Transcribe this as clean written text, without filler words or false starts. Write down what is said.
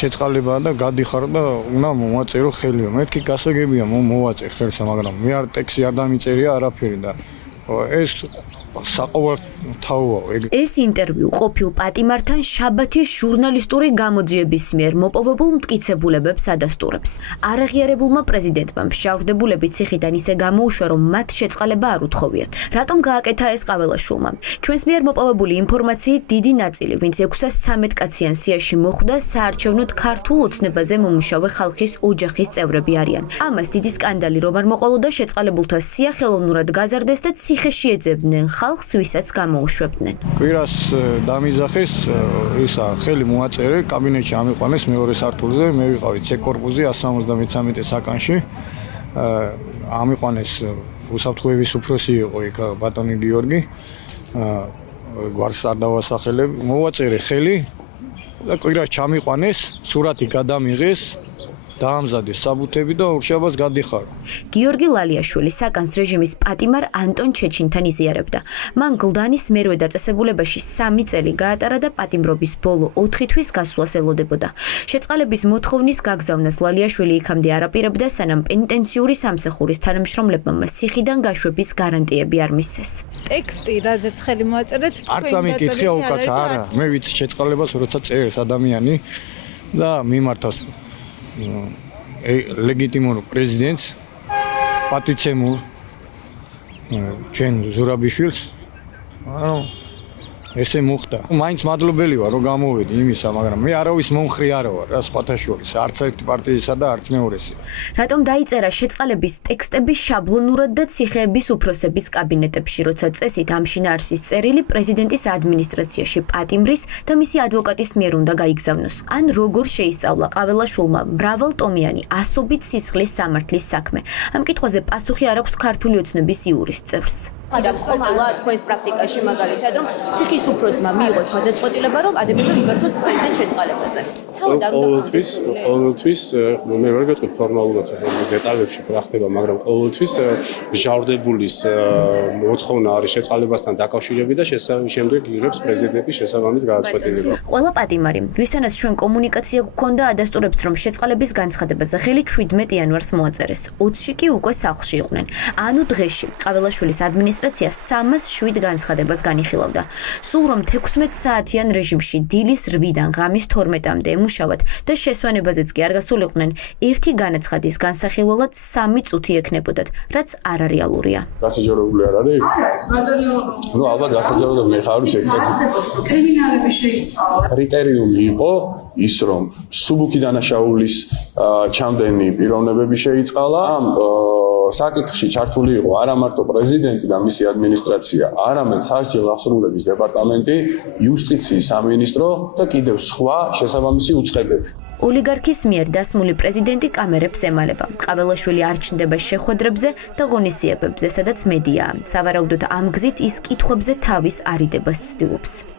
შეწყალებაა და გადიხარ და უნდა მოვაწერო ხელიო. მეთქი გასაგებია მოვაწერ ხელს, მაგრამ მე არ ტექსი არ დამიწერია არაფერი და ეს საყოველთაოა. ეს ინტერვიუ ყოფილ პატიმართან შაბათის ჟურნალისტური გამოძიების მიერ მოპოვებულ მტკიცებულებებს ადასტურებს. არაღიარებულმა პრეზიდენტმა მშავრდებულები ციხიდან ისე გამოუშვა, რომ მათ შეწყალება არ უთხოვიათ. რატომ გააკეთა ეს ყაველაშვილმა? ჩვენს მიერ მოპოვებული ინფორმაციით დიდი ნაწილი, ვინც 613 კაციან სიაში მოხვდა, საარჩევნოდ ქართულ ოცნებაზე მომუშავე ხალხის ოჯახის წევრები არიან. ამას დიდი სკანდალი რომ არ მოყოლოდა შეწყალებულთა სია ხელოვნურად გაზარდეს და ციხეში ეძებდნენ ხალხს, ვისაც გამოუშვებდნენ. კვირას დამიზახეს ისა ხელი მოაწერე, კაბინეტში ამიყვანეს მეორე სართულზე, მე ვიყავი C კორპუსი 173 საკანში. ამიყვანეს უსაფრთხოების უფროსი იყო იქ ბატონი გიორგი. გვარს არ დავასახელებ, მოვაწერე ხელი და კვირას ჩამიყვანეს, სურათი გადამიღეს. დაამზადეს საბუთები და ორშაბათს გადიხარო. გიორგი ლალიაშვილი საკანს რეჟიმის პატიმარ ანტონ ჩეჩინთან იზიარებდა. მან გლდანის მერვე დაწესებულებაში 3 წელი გაატარა და პატიმრობის ბოლო 4 თვის გასვლას ელოდებოდა. შეწყალების მოთხოვნის გაგზავნას ლალიაშვილი იქამდე არ აპირებდა, სანამ პენიტენციური სამსახურის თანამშრომლებმა მას ციხიდან გაშვების გარანტიები არ მისცეს. ტექსტი, რაზეც ხელი მოაწერეთ, არ წამიკითხია უკაც არა, მე ვიცი შეწყალებას როცა წერს ადამიანი და მიმართავს ლეგიტიმურ პრეზიდენტს, პატიცემურ ჩვენ ზურაბიშვილს. ესე მოხდა. მაინც მადლობელი ვარ, რომ გამოვედი იმისა, მაგრამ მე არავის მომხრე არა ვარ, რა სხვათა შორის, არც ერთი პარტიისა და არც მეორესი. რატომ დაიწერა შეწყალების ტექსტები შაბლონურად და ციხეების უფროსების კაბინეტებში, როცა წესით ამ შინაარსის წერილი პრეზიდენტის ადმინისტრაციაში პატიმრის და მისი ადვოკატის მიერ უნდა გაიგზავნოს? ან როგორ შეისწავლა ყაველაშვილმა მრავალტომიანი ასობით სისხლის სამართლის საქმე? ამ კითხვაზე პასუხი არ აქვს ქართული ოცნების იურისტ-წევრს. გადამხდელა თქვენს პრაქტიკაში მაგალითად რომ ციხის უფროსმა მიიღოს გადაწყვეტილება რომ ადებება მიმართოს პრეზიდენტ შეწყალებაზე. ყოველთვის მე ვერ გეტყვი ფორმალურად დეტალებში რა ხდება, მაგრამ ყოველთვის მჟავრდებულის მოთხოვნა არის შეწყალებასთან დაკავშირებით და შემდეგ იღებს პრეზიდენტის შესაბამის გადაწყვეტილება. ყველა პატიმარი, ვისთანაც ჩვენ კომუნიკაცია გვქონდა, ადასტურებს, რომ შეწყალების განცხადებაზე ხელი 17 იანვარს მოაწერეს. 20-ში კი უკვე სახლში იყვნენ. ანუ დღეში ყაველაშვილის ადმინისტრაცია 307 განცხადებას განიხილავდა. სულ რომ 16 საათიან რეჟიმში დილის 8-დან ღამის 12-მდე ემუშავათ და შესვენებაზეც კი არ გასულიყვნენ, ერთი განაცხადის განსახილველად 3 წუთი ექნებოდათ, რაც არარეალურია. გასაჯაროებული არ არის? ნუ ალბათ გასაჯარო და მე ხარ შეკეთე. კრიმინალები შეიწყალა. კრიტერიუმი იყო ის, რომ სუბუქი დანაშაულის ჩამდენი პიროვნებები შეიწყალა. საკითხში ჩართული იყო არა მარტო პრეზიდენტი და მისი ადმინისტრაცია, არამედ სასჯელ აღსრულების დეპარტამენტი, იუსტიციის სამინისტრო და კიდევ სხვა შესაბამისი უწყებები. ოლიგარქის მიერ დასმული პრეზიდენტი კამერებს ემალება. ყაველაშვილი არ ჩნდება შეხვედრებზე და ღონისძიებებზე, სადაც მედიაა. სავარაუდოდ ამ გზით ის კითხვებზე თავის არიდებას ცდილობს.